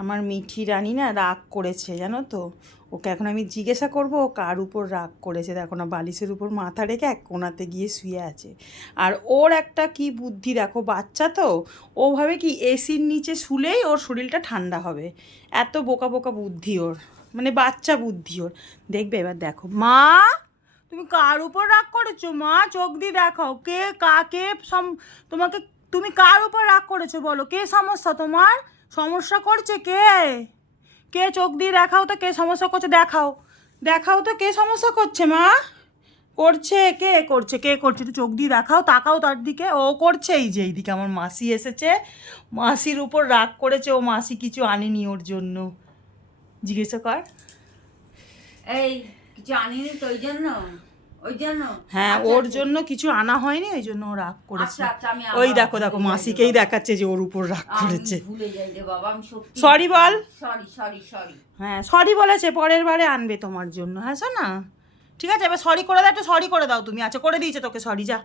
আমার মিঠি রানী না রাগ করেছে জানো তো। ওকে এখন আমি জিজ্ঞাসা করবো ও কার উপর রাগ করেছে। দেখো না, বালিশের উপর মাথা রেখে এক কোণাতে গিয়ে শুয়ে আছে। আর ওর একটা কি বুদ্ধি দেখো, বাচ্চা তো, ও ভাবে কি এসির নিচে শুলেই ওর শরীরটা ঠান্ডা হবে। এত বোকা বোকা বুদ্ধি ওর, মানে বাচ্চা বুদ্ধি ওর। দেখবে এবার দেখো, মা তুমি কার উপর রাগ করেছো? মা চোখ দিয়ে দেখাও, কে কাকে তোমাকে, তুমি কার উপর রাগ করেছো বলো? কে সমস্যা তোমার? সমস্যা করছে কে? কে চোখ দিয়ে দেখাও তো, কে সমস্যা করছে? দেখাও, দেখাও তো কে সমস্যা করছে মা? করছে কে? করছে কে? করছে একটু চোখ দিয়ে দেখাও, তাকাও তার দিকে। ও করছে, এই যে এইদিকে আমার মাসি এসেছে, মাসির উপর রাগ করেছে। ও মাসি কিছু আনেনি ওর জন্য, জিজ্ঞেস কর। এই কিছু আনিনি তো ওই জন্য হ্যাঁ, ওর জন্য কিছু আনা হয়নি, ওই জন্য ও রাগ করেছে। আমি ওই দেখো দেখো, মাসিকেই দেখাচ্ছে যে ওর উপর রাগ করেছে। ভুলে যাই রে বাবা, আমি সত্যি সরি বল। সরি। হ্যাঁ সরি বলেছে, পরের বারে আনবে তোমার জন্য। হ্যাঁ শোনা, ঠিক আছে, এবার সরি করে দাও, একটু সরি করে দাও তুমি। আচ্ছা করে দিয়েছে তোকে সরি, যা।